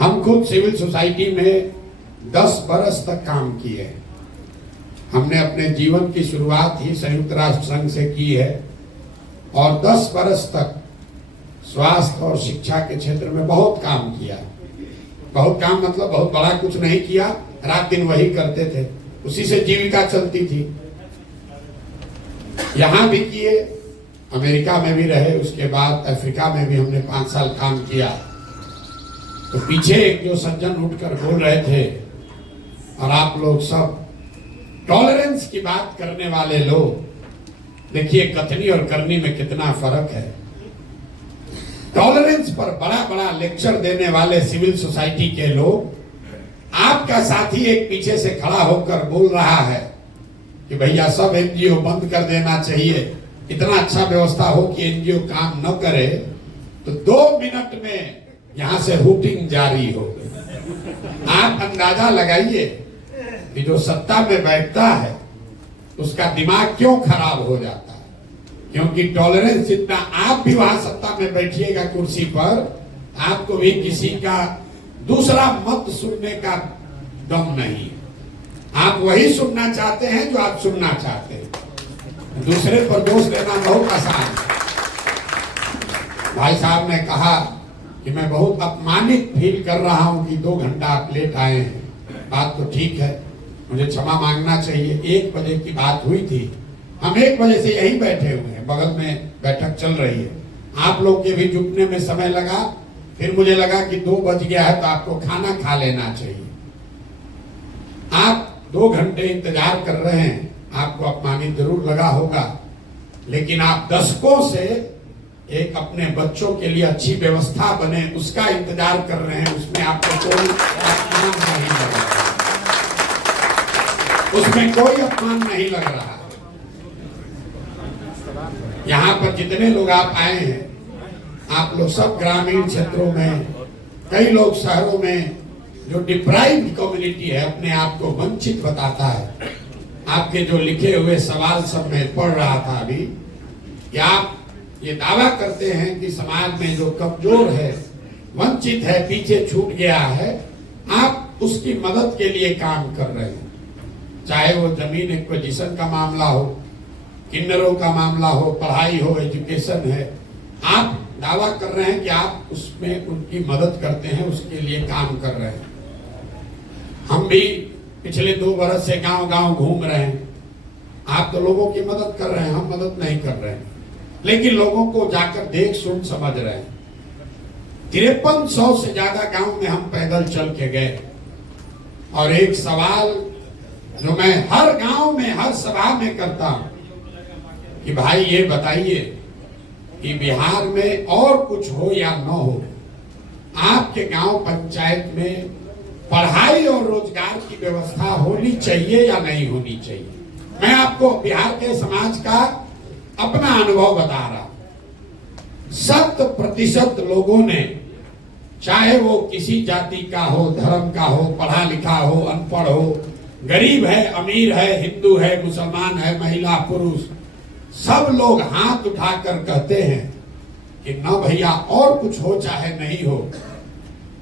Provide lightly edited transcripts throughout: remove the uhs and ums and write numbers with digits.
हम खुद civil society में 10 बरस तक काम किए। हमने अपने जीवन की शुरुआत ही संयुक्त राष्ट्र संघ से की है और 10 बरस तक स्वास्थ्य और शिक्षा के क्षेत्र में बहुत काम किया। बहुत काम मतलब बहुत बड़ा कुछ नहीं किया, रात दिन वही करते थे, उसी से जीविका चलती थी। यहां भी किए, अमेरिका में भी रहे, उसके बाद अफ्रीका में भी हमने 5 साल काम किया। तो पीछे एक जो सज्जन उठकर बोल रहे थे और आप लोग सब टॉलरेंस की बात करने वाले लोग, देखिए कथनी और करनी में कितना फर्क है। टॉलरेंस पर बड़ा बड़ा लेक्चर देने वाले सिविल सोसाइटी के लोग, आपका साथी एक पीछे से खड़ा होकर बोल रहा है कि भैया सब एनजीओ बंद कर देना चाहिए, इतना अच्छा व्यवस्था हो कि एनजीओ काम न करे, तो 2 मिनट में यहां से रूटिंग जारी हो। आप अंदाजा लगाइए कि जो सत्ता में बैठता है उसका दिमाग क्यों खराब हो जाता है। क्योंकि टॉलरेंस जितना, आप भी वहां सत्ता में बैठिएगा कुर्सी पर, आपको भी किसी का दूसरा मत सुनने का दम नहीं। आप वही सुनना चाहते हैं जो आप सुनना चाहते हैं। दूसरे पर दोष देना बहुत आसान है। भाई साहब ने कहा कि मैं बहुत अपमानित फील कर रहा हूं कि 2 घंटा आप लेट आए हैं। बात तो ठीक है, मुझे क्षमा मांगना चाहिए। 1 बजे की बात हुई थी, हम 1 बजे से यही बैठे हुए हैं, बगल में बैठक चल रही है। आप लोग के भी जुटने में समय लगा, फिर मुझे लगा कि 2 बज गया है तो आपको खाना खा लेना चाहिए। आप 2 घंटे इंतजार कर रहे हैं, आपको अपमानित जरूर लगा होगा, लेकिन आप दशकों से एक अपने बच्चों के लिए अच्छी व्यवस्था बने उसका इंतजार कर रहे हैं। उसमें आपको कोई अपमान नहीं लग रहा, उसमें कोई अपमान नहीं लग रहा। यहाँ पर जितने लोग आप आए हैं, आप लोग सब ग्रामीण क्षेत्रों में, कई लोग शहरों में, जो डिप्राइव्ड कम्युनिटी है, अपने आप को वंचित बताता है। आपके जो लिखे हुए सवाल सब मैं पढ़ रहा था अभी, कि आप ये दावा करते हैं कि समाज में जो कमजोर है, वंचित है, पीछे छूट गया है, आप उसकी मदद के लिए काम कर रहे हैं। चाहे वो जमीन एक्विजिशन का मामला हो, किन्नरों का मामला हो, पढ़ाई हो, एजुकेशन है, आप दावा कर रहे हैं कि आप उसमें उनकी मदद करते हैं, उसके लिए काम कर रहे हैं। हम भी पिछले 2 बरस से गांव-गांव घूम रहे हैं। आप तो लोगों की मदद कर रहे हैं, हम मदद नहीं कर रहे हैं, लेकिन लोगों को जाकर देख सुन समझ रहे हैं। 5300 से ज्यादा गांव में हम पैदल चल के गए और एक सवाल जो मैं हर गांव में, हर सभा में करता हूं कि भाई ये बताइए कि बिहार में और कुछ हो या न हो, आपके गांव पंचायत में पढ़ाई और रोजगार की व्यवस्था होनी चाहिए या नहीं होनी चाहिए। मैं आपको बिहार के समाज का अपना अनुभव बता रहा हूं। 100% लोगों ने, चाहे वो किसी जाति का हो, धर्म का हो, पढ़ा लिखा हो, अनपढ़ हो, गरीब है, अमीर है, हिंदू है, मुसलमान है, महिला पुरुष, सब लोग हाथ उठाकर कहते हैं कि न भैया और कुछ हो चाहे नहीं हो,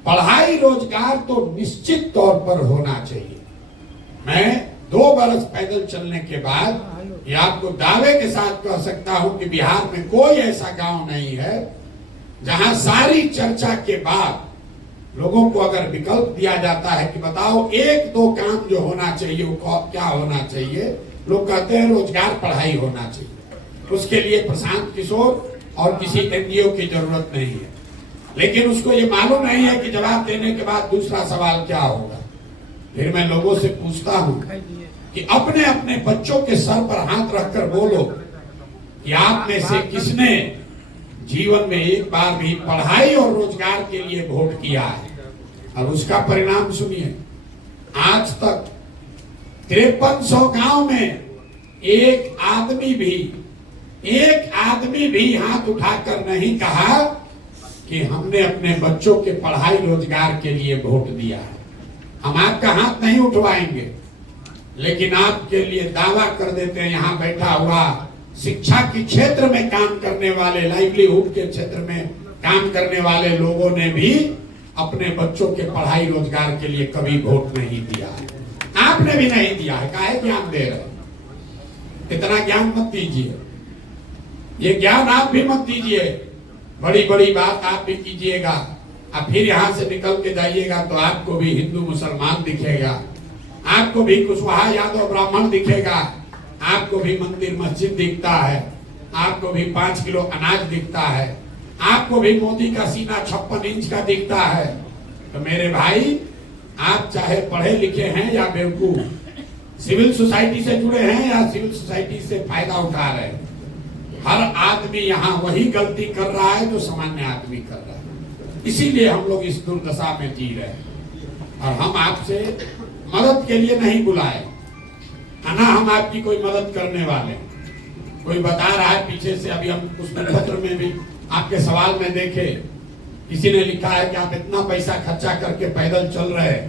पढ़ाई रोजगार तो निश्चित तौर पर होना चाहिए। मैं 2 बरस पैदल चलने के बाद ये आपको दावे के साथ कह सकता हूं कि बिहार में कोई ऐसा गांव नहीं है जहां सारी चर्चा के बाद लोगों को अगर विकल्प दिया जाता है कि बताओ 1-2 काम जो होना चाहिए वो क्या होना चाहिए, लोग कहते हैं रोजगार, पढ़ाई होना चाहिए। उसके लिए प्रशांत किशोर और किसी एनजीओ की जरूरत नहीं है। लेकिन उसको ये मालूम नहीं है कि जवाब देने के बाद दूसरा सवाल क्या होगा। फिर मैं लोगों से पूछता हूं कि अपने अपने बच्चों के सर पर हाथ रखकर बोलो कि आप में से किसने जीवन में एक बार भी पढ़ाई और रोजगार के लिए वोट किया है। और उसका परिणाम सुनिए, आज तक 5300 गांव में एक आदमी भी हाथ उठाकर नहीं कहा कि हमने अपने बच्चों के पढ़ाई रोजगार के लिए वोट दिया है। हम आपका हाथ नहीं उठवाएंगे, लेकिन आपके लिए दावा कर देते हैं। यहाँ बैठा हुआ शिक्षा के क्षेत्र में काम करने वाले, लाइवलीहुड के क्षेत्र में काम करने वाले लोगों ने भी अपने बच्चों के पढ़ाई रोजगार के लिए कभी वोट नहीं दिया है। आपने भी नहीं दिया है, काहे ज्ञान दे रहे? इतना ज्ञान मत दीजिए, ये ज्ञान आप भी मत दीजिए। बड़ी बड़ी बात आप भी कीजिएगा, अब फिर यहाँ से निकल के जाइएगा तो आपको भी हिंदू मुसलमान दिखेगा, आपको भी कुशवाहा यादव ब्राह्मण दिखेगा, आपको भी मंदिर मस्जिद दिखता है, आपको भी 5 किलो अनाज दिखता है, आपको भी मोदी का सीना 56 इंच का दिखता है। तो मेरे भाई, आप चाहे पढ़े लिखे हैं या बेवकूफ, सिविल सोसाइटी से जुड़े हैं या सिविल सोसाइटी से फायदा उठा रहे हैं, हर आदमी यहाँ वही गलती कर रहा है जो सामान्य आदमी कर रहा है। इसीलिए हम लोग इस दुर्दशा में जी रहे हैं। और हम आपसे मदद के लिए नहीं बुलाए, ना हम आपकी कोई मदद करने वाले। कोई बता रहा है पीछे से, अभी हम उस पत्र में भी आपके सवाल में देखे, किसी ने लिखा है कि आप इतना पैसा खर्चा करके पैदल चल रहे हैं,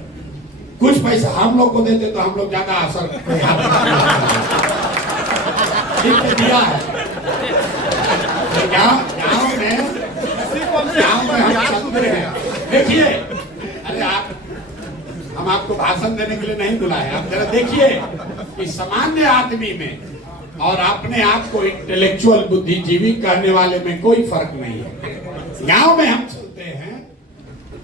कुछ पैसा हम लोग को देते तो हम लोग ज्यादा असर दिया है। गाँव में हम चलते हैं, देखिए, अरे आप, हम आपको भाषण देने के लिए नहीं बुलाए, आप जरा देखिए कि सामान्य आदमी में और अपने आप को इंटेलेक्चुअल बुद्धिजीवी करने वाले में कोई फर्क नहीं है। गांव में हम चलते हैं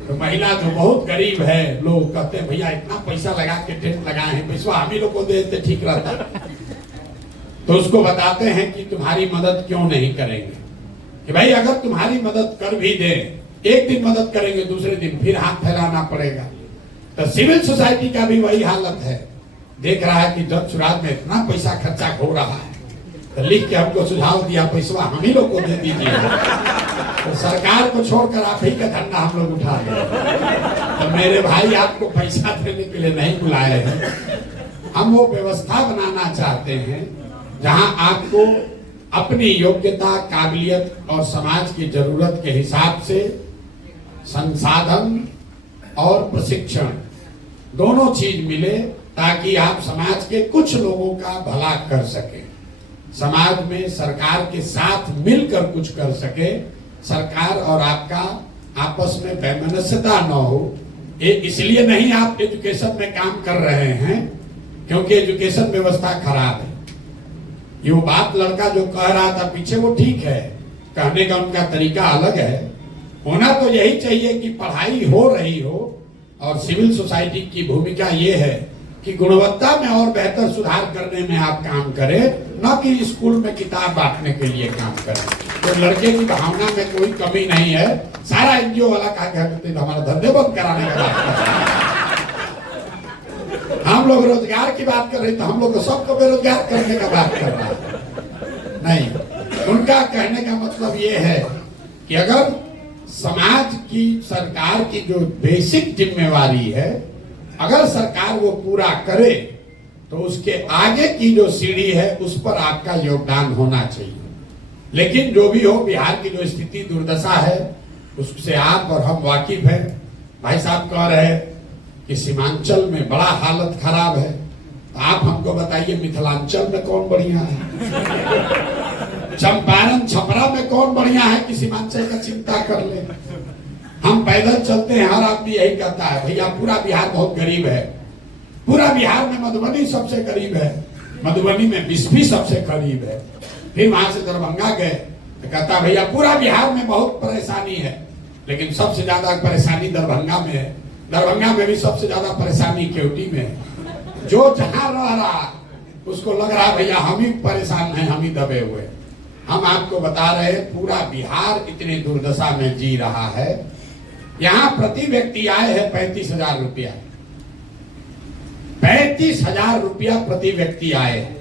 तो महिला जो बहुत गरीब है, लोग कहते हैं भैया इतना पैसा लगा के टेंट लगाए हैं, पैसा हम ही लोग को दे देते ठीक रहता। तो उसको बताते हैं कि तुम्हारी मदद क्यों नहीं करेंगे, कि भाई अगर तुम्हारी मदद कर भी दे, एक दिन मदद करेंगे, दूसरे दिन फिर हाथ फैलाना पड़ेगा। तो सिविल सोसाइटी का भी वही हालत है, देख रहा है कि जब चुनाव में इतना पैसा खर्चा हो रहा है, तो लिख के हमको सुझाव दिया पैसा हम ही लोग को दे दीजिए, तो सरकार को छोड़कर आप ही का धंधा हम लोग उठा लें। तो मेरे भाई, आपको पैसा देने के लिए नहीं बुलाए हैं, हम वो व्यवस्था बनाना चाहते हैं जहां आपको अपनी योग्यता, काबिलियत और समाज की जरूरत के हिसाब से संसाधन और प्रशिक्षण दोनों चीज मिले, ताकि आप समाज के कुछ लोगों का भला कर सके, समाज में सरकार के साथ मिलकर कुछ कर सके, सरकार और आपका आपस में वैमनस्यता न हो। इसलिए नहीं आप एजुकेशन में काम कर रहे हैं क्योंकि एजुकेशन व्यवस्था खराब है। ये वो बात लड़का जो कह रहा था पीछे, वो ठीक है, कहने का उनका तरीका अलग है। होना तो यही चाहिए कि पढ़ाई हो रही हो, और सिविल सोसाइटी की भूमिका ये है कि गुणवत्ता में और बेहतर सुधार करने में आप काम करें, न कि स्कूल में किताब बांटने के लिए काम करें। तो लड़के की भावना में कोई कमी नहीं है। सारा एनजीओ वाला कहा करते हमारा धंधे बंद कराने का बात कर रहे हैं। हम लोग रोजगार की बात कर रहे तो हम लोग सबको बेरोजगार करने का बात कर रहा है। नहीं, उनका कहने का मतलब ये है कि अगर समाज की, सरकार की जो बेसिक जिम्मेवारी है, अगर सरकार वो पूरा करे तो उसके आगे की जो सीढ़ी है उस पर आपका योगदान होना चाहिए। लेकिन जो भी हो, बिहार की जो स्थिति दुर्दशा है उससे आप और हम वाकिफ हैं। भाई साहब कह रहे हैं कि सीमांचल में बड़ा हालत खराब है, तो आप हमको बताइए मिथिलांचल में कौन बढ़िया है? चंपारण छपरा में कौन बढ़िया है कि सीमांचल का चिंता कर ले? हम पैदल चलते हैं, हर आदमी यही कहता है भैया पूरा बिहार बहुत गरीब है, पूरा बिहार में मधुबनी सबसे गरीब है, मधुबनी में बिस्फी सबसे गरीब है। फिर वहां से दरभंगा गए तो कहता भैया पूरा बिहार में बहुत परेशानी है, लेकिन सबसे ज्यादा परेशानी दरभंगा में है, दरभंगा में भी सबसे ज्यादा परेशानी केवटी में है। जो जहां रह रहा उसको लग रहा भैया हम ही परेशान हैं, हम ही दबे हुए। हम आपको बता रहे पूरा बिहार इतनी दुर्दशा में जी रहा है। यहाँ प्रति व्यक्ति आय है 35,000 रुपया, 35,000 रुपया प्रति व्यक्ति आय है।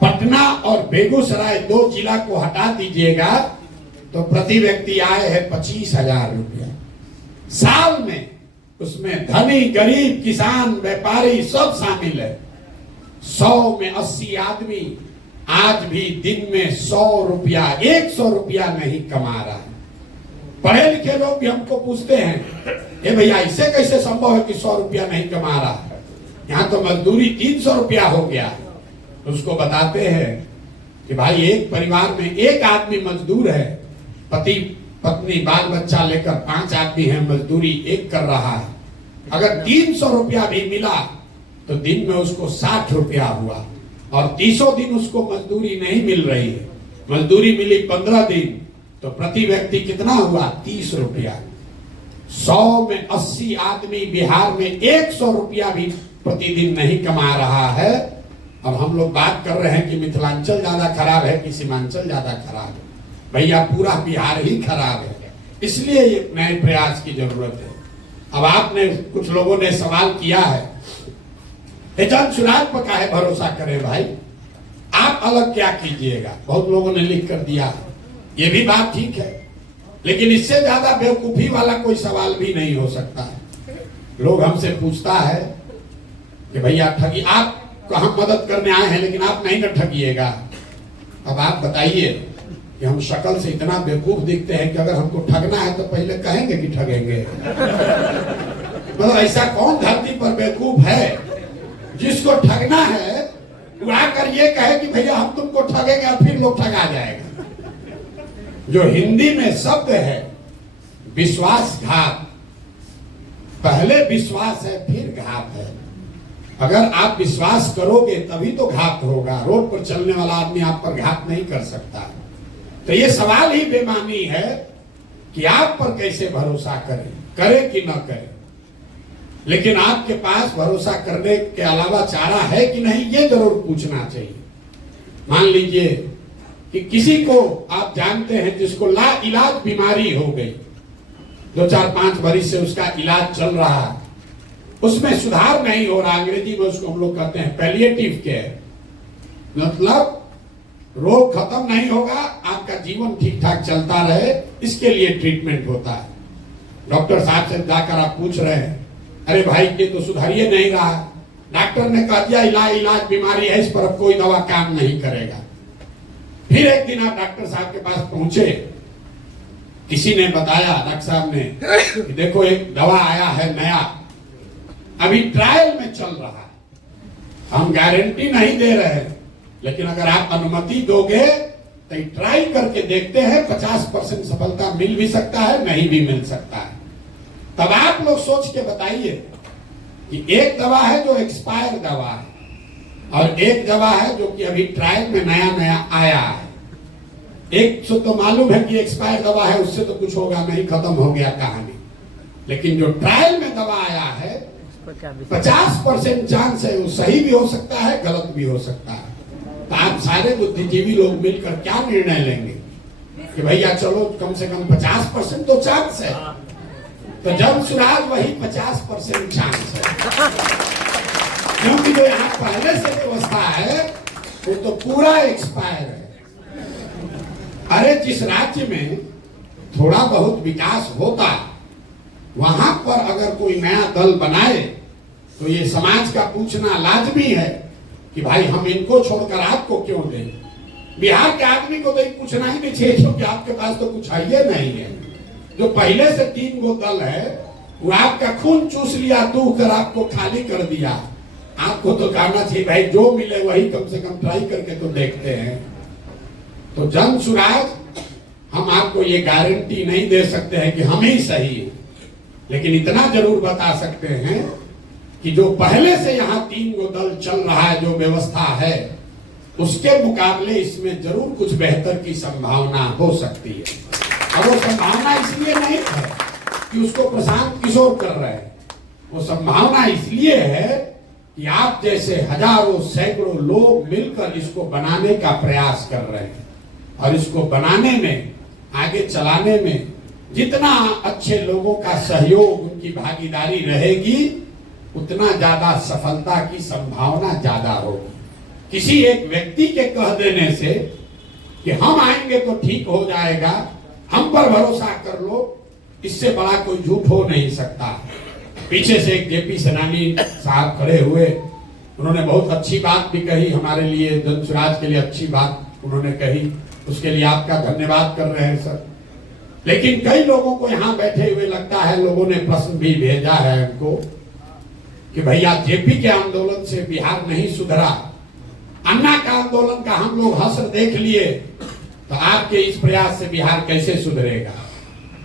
पटना और बेगूसराय 2 जिला को हटा दीजिएगा तो प्रति व्यक्ति आय है 25,000 रुपया साल में। उसमें धनी, गरीब, किसान, व्यापारी सब शामिल है। 100 में 80 आदमी आज भी दिन में 100 रुपया, 100 रुपया नहीं कमा रहा है। पढ़े लिखे लोग भी हमको पूछते हैं ये भैया इससे कैसे संभव है कि 100 रुपया नहीं कमा रहा है? यहाँ तो मजदूरी 300 रुपया हो गया। तो उसको बताते हैं कि भाई एक परिवार में एक आदमी मजदूर है, पति पत्नी बाल बच्चा लेकर 5 आदमी है, मजदूरी एक कर रहा है। अगर 300 रुपया भी मिला तो दिन में उसको 60 रुपया हुआ, और 30 दिन उसको मजदूरी नहीं मिल रही है, मजदूरी मिली 15 दिन, तो प्रति व्यक्ति कितना हुआ? 30 रुपया। 100 में 80 आदमी बिहार में 100 रुपया भी प्रतिदिन नहीं कमा रहा है। अब हम लोग बात कर रहे हैं कि मिथिलांचल ज्यादा खराब है कि सीमांचल ज्यादा खराब है। भैया पूरा बिहार ही खराब है, इसलिए ये नए प्रयास की जरूरत है। अब आपने कुछ लोगों ने सवाल किया है, जन चुनाव पर काहे भरोसा करे भाई, आप अलग क्या कीजिएगा, बहुत लोगों ने लिख कर दिया है। ये भी बात ठीक है, लेकिन इससे ज्यादा बेवकूफी वाला कोई सवाल भी नहीं हो सकता है। लोग हमसे पूछता है कि भैया ठगी, आप हम मदद करने आए हैं लेकिन आप नहीं न ठगिएगा। अब आप बताइए कि हम शक्ल से इतना बेवकूफ दिखते हैं कि अगर हमको ठगना है तो पहले कहेंगे कि ठगेंगे। मतलब ऐसा कौन धरती पर बेवकूफ है जिसको ठगना है वो आकर ये कहे कि भैया हम तुमको ठगेंगे, और फिर लोग ठगा जाएगा। जो हिंदी में शब्द है विश्वासघात, पहले विश्वास है फिर घात है। अगर आप विश्वास करोगे तभी तो घात होगा। रोड पर चलने वाला आदमी आप पर घात नहीं कर सकता। तो ये सवाल ही बेमानी है कि आप पर कैसे भरोसा करें, करें कि न करें। लेकिन आपके पास भरोसा करने के अलावा चारा है कि नहीं, ये जरूर पूछना चाहिए। मान लीजिए कि किसी को आप जानते हैं जिसको ला इलाज बीमारी हो गई, 2-4-5 बरिस से उसका इलाज चल रहा है, उसमें सुधार नहीं हो रहा, अंग्रेजी में उसको हम लोग कहते हैं पैलिएटिव केयर, मतलब रोग खत्म नहीं होगा, आपका जीवन ठीक ठाक चलता रहे, इसके लिए ट्रीटमेंट होता है। डॉक्टर साहब से जाकर आप पूछ रहे हैं, अरे भाई ये तो सुधारिए नहीं रहा, डॉक्टर ने कह दिया इलाज बीमारी है, इस पर अब कोई दवा काम नहीं करेगा। फिर एक दिन आप डॉक्टर साहब के पास पहुंचे, किसी ने बताया, डॉक्टर साहब ने, कि देखो एक दवा आया है नया, अभी ट्रायल में चल रहा है, हम गारंटी नहीं दे रहे हैं, लेकिन अगर आप अनुमति दोगे तो ट्राई करके देखते हैं, 50% सफलता मिल भी सकता है, नहीं भी मिल सकता है। तब आप लोग सोच के बताइए कि एक दवा है जो एक्सपायर दवा है, और एक दवा है जो कि अभी ट्रायल में नया नया आया है। एक तो मालूम है कि एक्सपायर दवा है, उससे तो कुछ होगा नहीं, खत्म हो गया कहानी। लेकिन जो ट्रायल में दवा आया है 50% चांस है वो सही भी हो सकता है, गलत भी हो सकता है। तो आप सारे बुद्धिजीवी लोग मिलकर क्या निर्णय लेंगे कि भैया चलो कम से कम 50% तो चांस है, तो जन सुराज वही 50% चांस है, क्योंकि जो यहाँ पहले से व्यवस्था है वो तो पूरा एक्सपायर है। अरे जिस राज्य में थोड़ा बहुत विकास होता, वहां पर अगर कोई नया दल बनाए तो ये समाज का पूछना लाजमी है कि भाई हम इनको छोड़कर आपको क्यों दें। बिहार के आदमी को तो पूछना ही नहीं चाहिए, क्योंकि आपके पास तो कुछ है नहीं है। जो पहले से 3 गो दल है वो आपका खून चूस लिया, दूह कर आपको खाली कर दिया। आपको तो कहना चाहिए भाई जो मिले वही कम से कम ट्राई करके तो देखते हैं। तो जन सुराज हम आपको ये गारंटी नहीं दे सकते हैं कि हम ही सही है, लेकिन इतना जरूर बता सकते हैं कि जो पहले से यहाँ 3 गो दल चल रहा है, जो व्यवस्था है, उसके मुकाबले इसमें जरूर कुछ बेहतर की संभावना हो सकती है। और वो संभावना इसलिए नहीं है कि उसको प्रशांत किशोर कर रहे हैं, वो संभावना इसलिए है कि आप जैसे हजारों सैकड़ों लोग मिलकर इसको बनाने का प्रयास कर रहे हैं, और इसको बनाने में, आगे चलाने में जितना अच्छे लोगों का सहयोग, उनकी भागीदारी रहेगी, उतना ज्यादा सफलता की संभावना ज्यादा होगी। किसी एक व्यक्ति के कह देने से कि हम आएंगे तो ठीक हो जाएगा, हम पर भरोसा कर लो, इससे बड़ा कोई झूठ हो नहीं सकता। पीछे से एक जेपी सेनानी साहब खड़े हुए, उन्होंने बहुत अच्छी बात भी कही हमारे लिए, जनसुराज के लिए अच्छी बात उन्होंने कही, उसके लिए आपका धन्यवाद कर रहे हैं सर। लेकिन कई लोगों को यहाँ बैठे हुए लगता है, लोगों ने प्रश्न भी भेजा है हमको कि भैया जेपी के आंदोलन से बिहार नहीं सुधरा, अन्ना का आंदोलन का हम लोग हसर देख लिए, तो आपके इस प्रयास से बिहार कैसे सुधरेगा।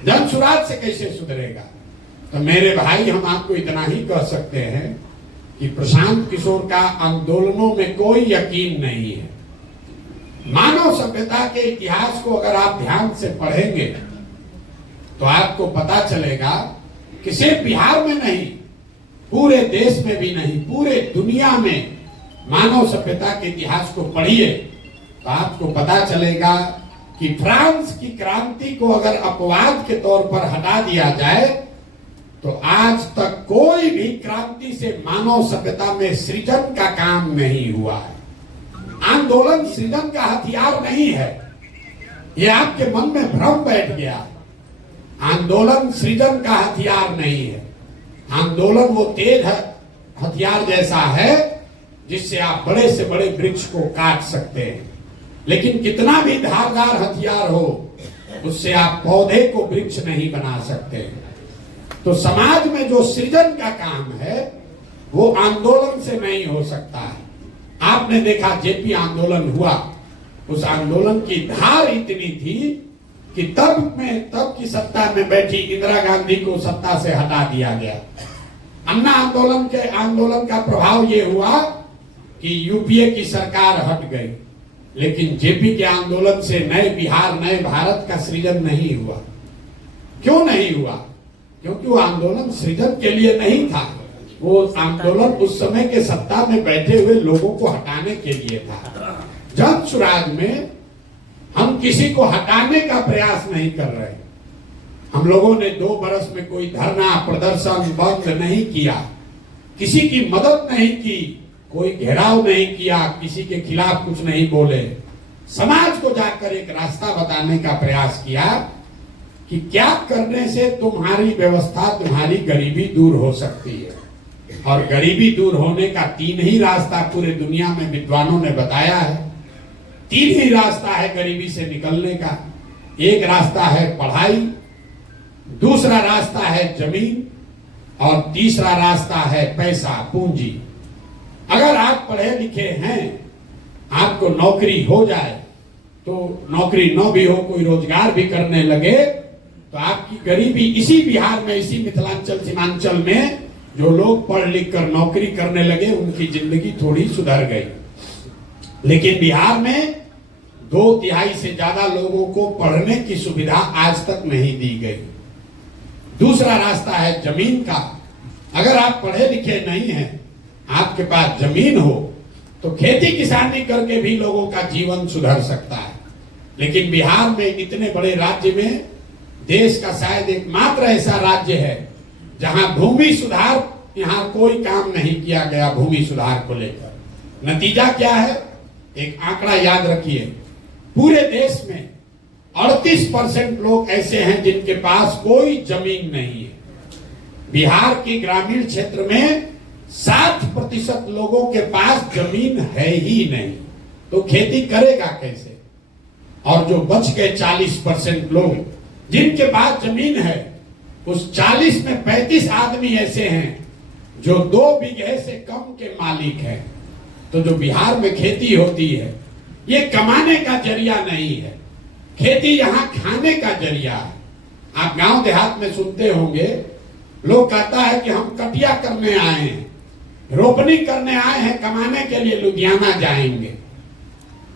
जन सुराज से कैसे सुधरेगा? तो मेरे भाई, हम आपको इतना ही कह सकते हैं कि प्रशांत किशोर का आंदोलनों में कोई यकीन नहीं है। मानव सभ्यता के इतिहास को अगर आप ध्यान से पढ़ेंगे तो आपको पता चलेगा कि सिर्फ बिहार में नहीं, पूरे देश में भी नहीं, पूरे दुनिया में मानव सभ्यता के इतिहास को पढ़िए तो आपको पता चलेगा कि फ्रांस की क्रांति को अगर अपवाद के तौर पर हटा दिया जाए तो आज तक कोई भी क्रांति से मानव सभ्यता में सृजन का काम नहीं हुआ है। आंदोलन सृजन का हथियार नहीं है, यह आपके मन में भ्रम बैठ गया। आंदोलन सृजन का हथियार नहीं है। आंदोलन वो तेज हथियार जैसा है जिससे आप बड़े से बड़े वृक्ष को काट सकते हैं, लेकिन कितना भी धारदार हथियार हो उससे आप पौधे को वृक्ष नहीं बना सकते। तो समाज में जो सृजन का काम है वो आंदोलन से नहीं हो सकता है। आपने देखा जेपी आंदोलन हुआ, उस आंदोलन की धार इतनी थी कि तब की सत्ता में बैठी इंदिरा गांधी को सत्ता से हटा दिया गया। अन्ना आंदोलन का प्रभाव ये हुआ कि यूपीए की सरकार हट गई, लेकिन जेपी के आंदोलन से नए बिहार, नए भारत का सृजन नहीं हुआ। क्यों नहीं हुआ? क्योंकि वो आंदोलन सृजन के लिए नहीं था, वो आंदोलन उस समय के सत्ता में बैठे हुए लोगों को हटाने के लिए था। जन सुराज में हम किसी को हटाने का प्रयास नहीं कर रहे। हम लोगों ने 2 बरस में कोई धरना, प्रदर्शन, बंद नहीं किया, किसी की मदद नहीं की, कोई घेराव नहीं किया, किसी के खिलाफ कुछ नहीं बोले। समाज को जाकर एक रास्ता बताने का प्रयास किया कि क्या करने से तुम्हारी व्यवस्था, तुम्हारी गरीबी दूर हो सकती है। और गरीबी दूर होने का 3 ही रास्ता पूरे दुनिया में विद्वानों ने बताया है। 3 ही रास्ता है गरीबी से निकलने का। एक रास्ता है पढ़ाई, दूसरा रास्ता है जमीन, और तीसरा रास्ता है पैसा, पूंजी। अगर आप पढ़े लिखे हैं, आपको नौकरी हो जाए, तो नौकरी न भी हो, कोई रोजगार भी करने लगे, तो आपकी गरीबी इसी बिहार में, इसी मिथिलांचल सीमांचल में जो लोग पढ़ लिख कर नौकरी करने लगे उनकी जिंदगी थोड़ी सुधर गई। लेकिन बिहार में 2/3 से ज्यादा लोगों को पढ़ने की सुविधा आज तक नहीं दी गई। दूसरा रास्ता है जमीन का। अगर आप पढ़े लिखे नहीं हैं, आपके पास जमीन हो, तो खेती किसानी करके भी लोगों का जीवन सुधर सकता है। लेकिन बिहार में, इतने बड़े राज्य में, देश का शायद एकमात्र ऐसा राज्य है जहां भूमि सुधार, यहां कोई काम नहीं किया गया भूमि सुधार को लेकर। नतीजा क्या है? एक आंकड़ा याद रखिए, पूरे देश में 38% लोग ऐसे हैं जिनके पास कोई जमीन नहीं है। बिहार की ग्रामीण क्षेत्र में 60% लोगों के पास जमीन है ही नहीं, तो खेती करेगा कैसे? और जो बच गए 40% लोग जिनके पास जमीन है, उस 40 में 35 आदमी ऐसे हैं जो 2 बीघे से कम के मालिक हैं। तो जो बिहार में खेती होती है, ये कमाने का जरिया नहीं है, खेती यहाँ खाने का जरिया है। आप गांव देहात में सुनते होंगे, लोग कहता है कि हम कटिया करने आए हैं, रोपनी करने आए हैं, कमाने के लिए लुधियाना जाएंगे।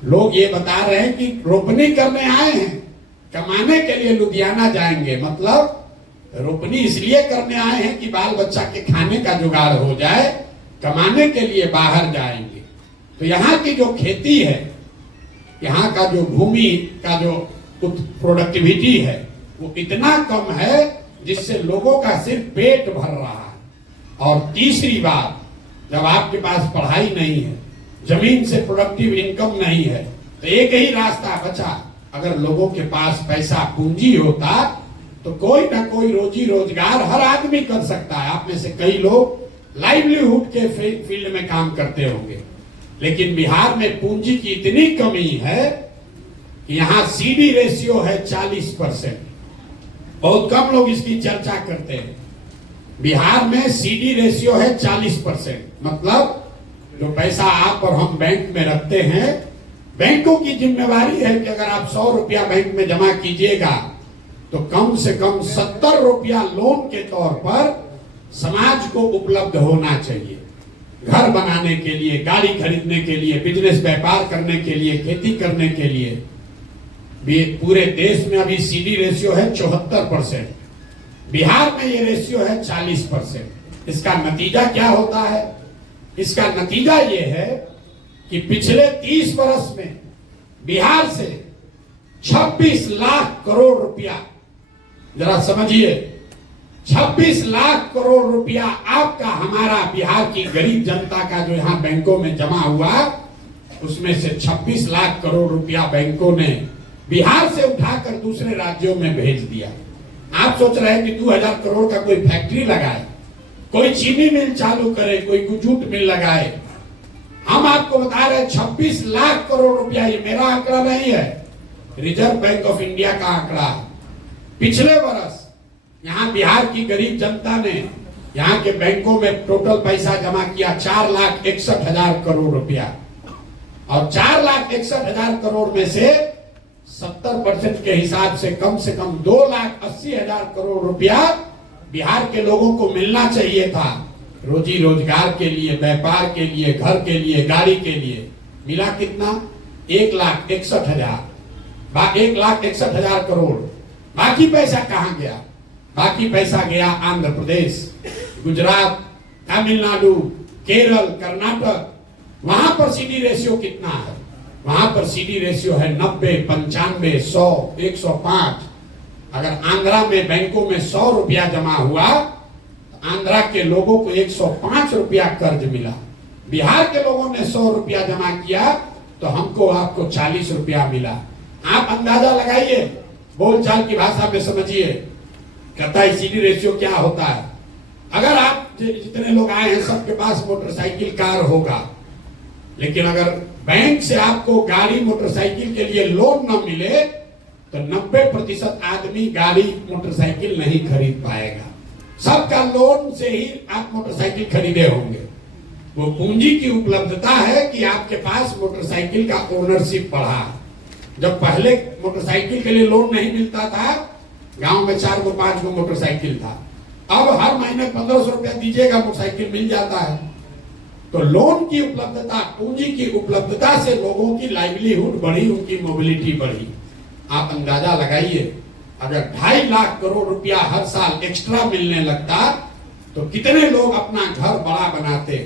लोग ये बता रहे हैं कि रोपनी करने आए हैं, कमाने के लिए लुधियाना जाएंगे। मतलब रोपनी इसलिए करने आए हैं कि बाल बच्चा के खाने का जुगाड़ हो जाए, कमाने के लिए बाहर जाएंगे। तो यहाँ की जो खेती है, यहाँ का जो भूमि का जो प्रोडक्टिविटी है, वो इतना कम है जिससे लोगों का सिर्फ पेट भर रहा है। और तीसरी बात, जब आपके पास पढ़ाई नहीं है, जमीन से प्रोडक्टिव इनकम नहीं है, तो एक ही रास्ता बचा। अगर लोगों के पास पैसा, पूंजी होता, तो कोई ना कोई रोजी रोजगार हर आदमी कर सकता है। आप में से कई लोग लाइवलीहुड के फील्ड में काम करते होंगे, लेकिन बिहार में पूंजी की इतनी कमी है कि यहाँ सीडी रेशियो है 40%। बहुत कम लोग इसकी चर्चा करते हैं। बिहार में सीडी रेशियो है 40%। मतलब जो पैसा आप और हम बैंक में रखते हैं, बैंकों की जिम्मेवारी है कि अगर आप 100 रुपया बैंक में जमा कीजिएगा तो कम से कम 70 रुपया लोन के तौर पर समाज को उपलब्ध होना चाहिए। घर बनाने के लिए, गाड़ी खरीदने के लिए, बिजनेस व्यापार करने के लिए, खेती करने के लिए। पूरे देश में अभी सीडी रेशियो है 74%, बिहार में ये रेशियो है 40%। इसका नतीजा क्या होता है? इसका नतीजा ये है कि पिछले 30 वर्ष में बिहार से 26 लाख करोड़ रुपया, जरा समझिए, 26 लाख करोड़ रुपया आपका, हमारा, बिहार की गरीब जनता का जो यहां बैंकों में जमा हुआ, उसमें से 26 लाख करोड़ रुपया बैंकों ने बिहार से उठाकर दूसरे राज्यों में भेज दिया। आप सोच रहे हैं कि 2000 करोड़ का कोई फैक्ट्री लगाए, कोई चीनी मिल चालू करे, कोई जूट मिल लगाए। हम आपको बता रहे हैं 26 लाख करोड़ रुपया, ये मेरा आंकड़ा नहीं है, रिजर्व बैंक ऑफ इंडिया का आंकड़ा है। पिछले वर्ष यहाँ बिहार की गरीब जनता ने यहाँ के बैंकों में टोटल पैसा जमा किया 4,61,000 करोड़ रुपया, और 4,61,000 करोड़ में से 70% के हिसाब से कम 2,80,000 करोड़ रुपया बिहार के लोगों को मिलना चाहिए था, रोजी रोजगार के लिए, व्यापार के लिए, घर के लिए, गाड़ी के लिए। मिला कितना? 1,61,000, 1,61,000 करोड़। बाकी पैसा कहां गया? बाकी पैसा गया आंध्र प्रदेश, गुजरात, तमिलनाडु, केरल, कर्नाटक। वहां पर सीडी रेशियो कितना है? वहां पर सीडी रेशियो है 90, 95, 100, 105। अगर आंध्रा में बैंकों में 100 रुपया जमा हुआ, तो आंध्रा के लोगों को 105 रुपया कर्ज मिला। बिहार के लोगों ने 100 रुपया जमा किया तो हमको, आपको 40 रुपया मिला। आप अंदाजा लगाइए, बोलचाल की भाषा में समझिए, कहता है सीडी रेशियो क्या होता है। अगर आप जितने लोग आए हैं सबके पास मोटरसाइकिल, कार होगा, लेकिन अगर बैंक से आपको गाड़ी, मोटरसाइकिल के लिए लोन न मिले तो 90% आदमी गाड़ी, मोटरसाइकिल नहीं खरीद पाएगा। सबका लोन से ही आप मोटरसाइकिल खरीदे होंगे। वो पूंजी की उपलब्धता है कि आपके पास मोटरसाइकिल का ओनरशिप बढ़ा। जब पहले मोटरसाइकिल के लिए लोन नहीं मिलता था, गांव में 4 गो 5 गो मोटरसाइकिल था, अब हर महीने 1500 रुपया दीजिएगा, मोटरसाइकिल मिल जाता है। तो लोन की उपलब्धता, पूंजी की उपलब्धता से लोगों की लाइवलीहुड बढ़ी, उनकी मोबिलिटी बढ़ी। आप अंदाजा लगाइए, अगर 2.5 लाख करोड़ रुपया हर साल एक्स्ट्रा मिलने लगता तो कितने लोग अपना घर बड़ा बनाते,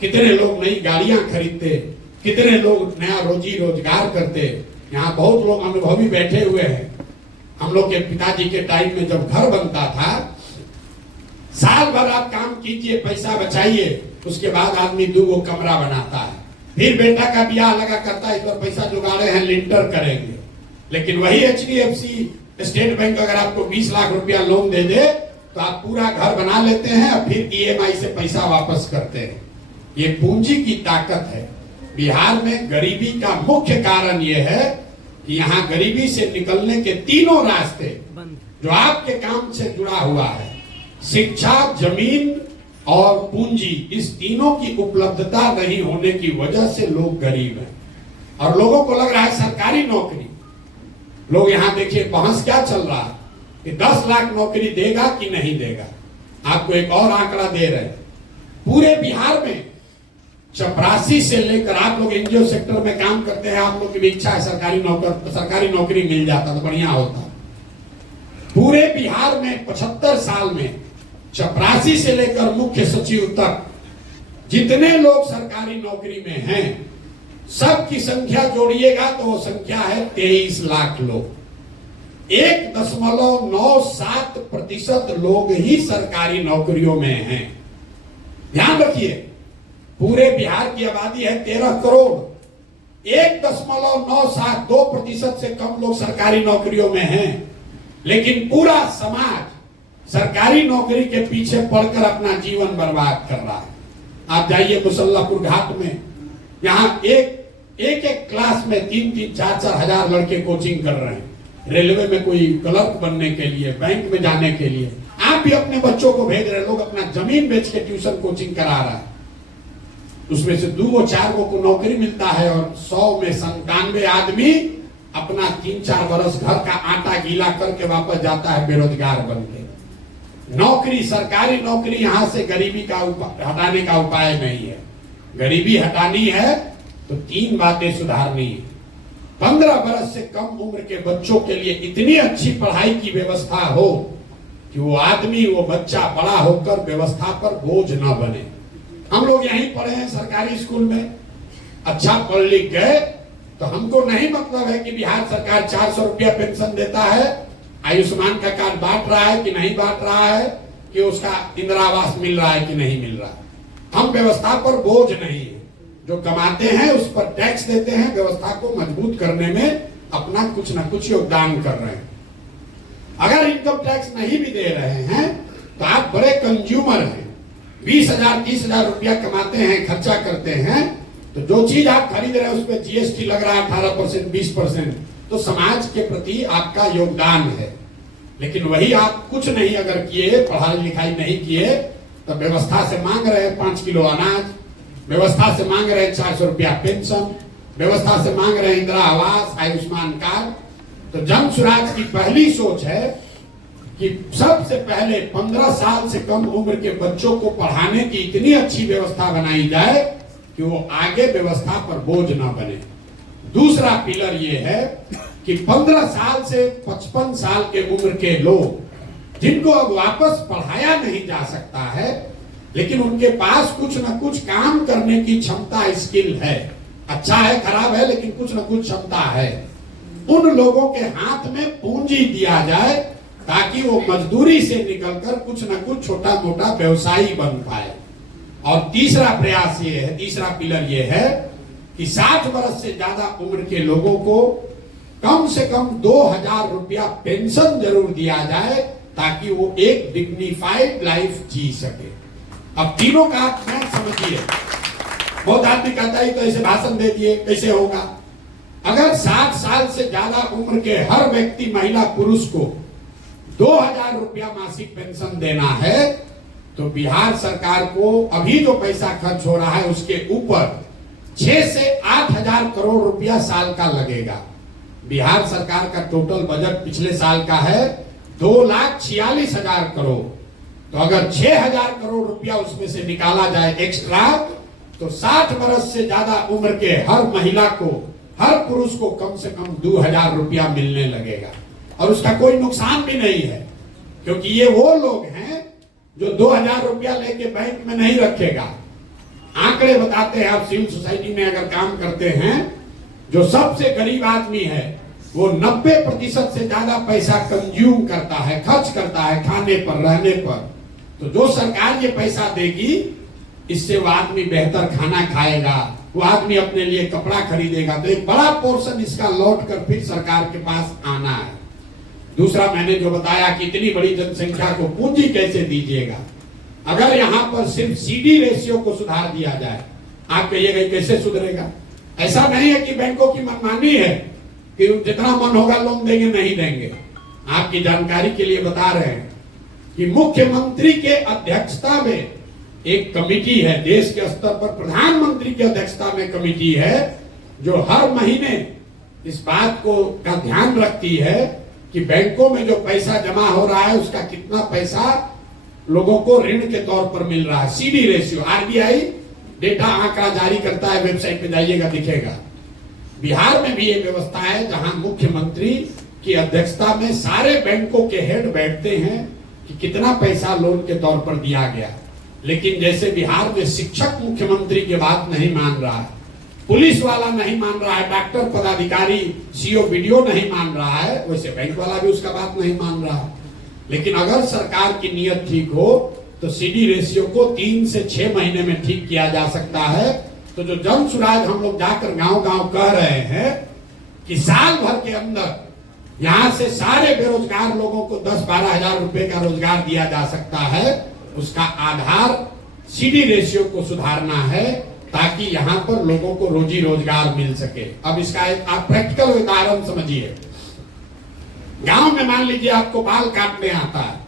कितने लोग नई गाड़ियां खरीदते, कितने लोग नया रोजी रोजगार करते। यहाँ बहुत लोग अनुभवी बैठे हुए हैं। हम लोग के पिताजी के टाइम में जब घर बनता था, साल भर आप काम कीजिए, पैसा बचाइए, उसके बाद आदमी 2 गो कमरा बनाता है। फिर बेटा का ब्याह लगा करता है, इस पर पैसा जुगाड़े हैं, लिंटर करेंगे। लेकिन वही HDFC, स्टेट बैंक अगर आपको 20 लाख रुपया लोन दे दे तो आप पूरा घर बना लेते हैं और फिर EMI से पैसा वापस करते हैं। ये पूंजी की ताकत है। बिहार में गरीबी का मुख्य कारण यह है कि यहाँ गरीबी से निकलने के तीनों रास्ते जो आपके काम से जुड़ा हुआ है, शिक्षा, जमीन और पूंजी, इस तीनों की उपलब्धता नहीं होने की वजह से लोग गरीब हैं। और लोगों को लग रहा है सरकारी नौकरी, लोग यहाँ देखिए बहस क्या चल रहा है कि 10 लाख नौकरी देगा कि नहीं देगा। आपको एक और आंकड़ा दे रहे हैं, पूरे बिहार में 84 से लेकर, आप लोग एनजीओ सेक्टर में काम करते हैं, आप लोग की भी इच्छा है सरकारी नौकरी मिल जाता तो बढ़िया होता। पूरे बिहार में 75 साल में 84 से लेकर मुख्य सचिव तक जितने लोग सरकारी नौकरी में हैं, सबकी संख्या जोड़िएगा तो वो संख्या है 23 लाख लोग। 1.97% लोग ही सरकारी नौकरियों में हैं। ध्यान रखिए, पूरे बिहार की आबादी है 13 करोड़, 1.972% से कम लोग सरकारी नौकरियों में हैं। लेकिन पूरा समाज सरकारी नौकरी के पीछे पड़कर अपना जीवन बर्बाद कर रहा है। आप जाइए मुसल्लापुर घाट में, यहाँ एक क्लास में 3-3, 4-4 हजार लड़के कोचिंग कर रहे हैं, रेलवे में कोई क्लर्क बनने के लिए, बैंक में जाने के लिए। आप भी अपने बच्चों को भेज रहे, लोग अपना जमीन बेच के ट्यूशन कोचिंग करा रहा है। उसमें से 2-4 को नौकरी मिलता है और 100 में 97 आदमी अपना 3-4 बरस घर का आटा गीला करके वापस जाता है बेरोजगार बन के। नौकरी, सरकारी नौकरी यहां से गरीबी का हटाने का उपाय नहीं है। गरीबी हटानी है तो 3 बातें सुधारनी है। 15 बरस से कम उम्र के बच्चों के लिए इतनी अच्छी पढ़ाई की व्यवस्था हो कि वो आदमी, वो बच्चा बड़ा होकर व्यवस्था पर बोझ न बने। हम लोग यहीं पढ़े हैं सरकारी स्कूल में, अच्छा पढ़ लिख गए, तो हमको नहीं मतलब है कि बिहार सरकार 400 रुपया पेंशन देता है, आयुष्मान का कार्ड बांट रहा है कि नहीं बांट रहा है, कि उसका इंदिरा आवास मिल रहा है कि नहीं मिल रहा है। हम व्यवस्था पर बोझ नहीं है, जो कमाते हैं उस पर टैक्स देते हैं, व्यवस्था को मजबूत करने में अपना कुछ न कुछ योगदान कर रहे हैं। अगर इनकम टैक्स नहीं भी दे रहे हैं तो आप बड़े कंज्यूमर हैं, 20,000 30,000 रुपया कमाते हैं, खर्चा करते हैं, तो जो चीज आप खरीद रहे हैं उस पर जीएसटी लग रहा है 18% 20%, तो समाज के प्रति आपका योगदान है। लेकिन वही आप कुछ नहीं अगर किए, पढ़ाई लिखाई नहीं किए, तो व्यवस्था से मांग रहे हैं 5 किलो अनाज, व्यवस्था से मांग रहे हैं 400 रुपया पेंशन, व्यवस्था से मांग रहे हैं इंदिरा आवास, आयुष्मान कार्ड। तो जन स्वराज की पहली सोच है कि सबसे पहले 15 साल से कम उम्र के बच्चों को पढ़ाने की इतनी अच्छी व्यवस्था बनाई जाए कि वो आगे व्यवस्था पर बोझ ना बने। दूसरा पिलर ये है कि 15 साल से 55 साल के उम्र के लोग जिनको अब वापस पढ़ाया नहीं जा सकता है, लेकिन उनके पास कुछ न कुछ काम करने की क्षमता, स्किल है, अच्छा है खराब है लेकिन कुछ न कुछ क्षमता है, उन लोगों के हाथ में पूंजी दिया जाए ताकि वो मजदूरी से निकलकर कुछ न कुछ छोटा मोटा व्यवसायी बन पाए। और तीसरा प्रयास ये है, तीसरा पिलर ये है कि 60 वर्ष से ज्यादा उम्र के लोगों को कम से कम 2,000 रुपया पेंशन जरूर दिया जाए ताकि वो एक डिग्निफाइड लाइफ जी सके। अब तीनों का आप मैं समझिए, बहुत आदमी कहता है तो ऐसे भाषण दे दिए कैसे होगा। अगर 60 साल से ज्यादा उम्र के हर व्यक्ति, महिला पुरुष को 2,000 रुपया मासिक पेंशन देना है तो बिहार सरकार को अभी जो पैसा खर्च हो रहा है उसके ऊपर 6 से 8,000 करोड़ रुपया साल का लगेगा। बिहार सरकार का टोटल बजट पिछले साल का है 2,46,000 करोड़। तो अगर 6,000 करोड़ रुपया उसमें से निकाला जाए एक्स्ट्रा, तो 60 वर्ष से ज्यादा उम्र के हर महिला को, हर पुरुष को कम से कम 2,000 रुपया मिलने लगेगा। और उसका कोई नुकसान भी नहीं है, क्योंकि ये वो लोग हैं जो 2,000 रुपया लेके बैंक में नहीं रखेगा। आंकड़े बताते हैं, आप सिविल सोसाइटी में अगर काम करते हैं, जो सबसे गरीब आदमी है वो 90% से ज्यादा पैसा कंज्यूम करता है, खर्च करता है खाने पर, रहने पर। तो जो सरकार ये पैसा देगी, इससे वो आदमी बेहतर खाना खाएगा, वो आदमी अपने लिए कपड़ा खरीदेगा, तो एक बड़ा पोर्शन इसका लौट कर फिर सरकार के पास आना है। दूसरा, मैंने जो बताया कि इतनी बड़ी जनसंख्या को पूंजी कैसे दीजिएगा। अगर यहाँ पर सिर्फ सीडी रेशियो को सुधार दिया जाए, आप कहिएगा कैसे सुधरेगा। ऐसा नहीं है कि बैंकों की मनमानी है कि जितना मन होगा लोन देंगे, नहीं देंगे। आपकी जानकारी के लिए बता रहे हैं कि मुख्यमंत्री के अध्यक्षता में एक कमेटी है, देश के स्तर पर प्रधानमंत्री की अध्यक्षता में कमेटी है, जो हर महीने इस बात को का ध्यान रखती है कि बैंकों में जो पैसा जमा हो रहा है उसका कितना पैसा लोगों को ऋण के तौर पर मिल रहा है। सीडी रेशियो, आरबीआई डेटा आंकड़ा जारी करता है, वेबसाइट पे जाइएगा दिखेगा। बिहार में भी ये व्यवस्था है जहां मुख्यमंत्री की अध्यक्षता में सारे बैंकों के हेड बैठते हैं कि कितना पैसा लोन के तौर पर दिया गया। लेकिन जैसे बिहार में शिक्षक मुख्यमंत्री की बात नहीं मान रहा है, पुलिस वाला नहीं मान रहा है, डॉक्टर पदाधिकारी सीओ बीडीओ नहीं मान रहा है, वैसे बैंक वाला भी उसका बात नहीं मान रहा। लेकिन अगर सरकार की नीयत ठीक हो तो सीडी रेशियो को 3 से 6 महीने में ठीक किया जा सकता है। तो जो जन स्वराज हम लोग जाकर गांव-गांव कह रहे हैं कि साल भर के अंदर यहां से सारे बेरोजगार लोगों को 10-12 हजार रुपए का रोजगार दिया जा सकता है, उसका आधार सीडी रेशियो को सुधारना है ताकि यहां पर लोगों को रोजी रोजगार मिल सके। अब इसका एक आप प्रैक्टिकल उदाहरण समझिए। गांव में मान लीजिए आपको बाल काटने आता है,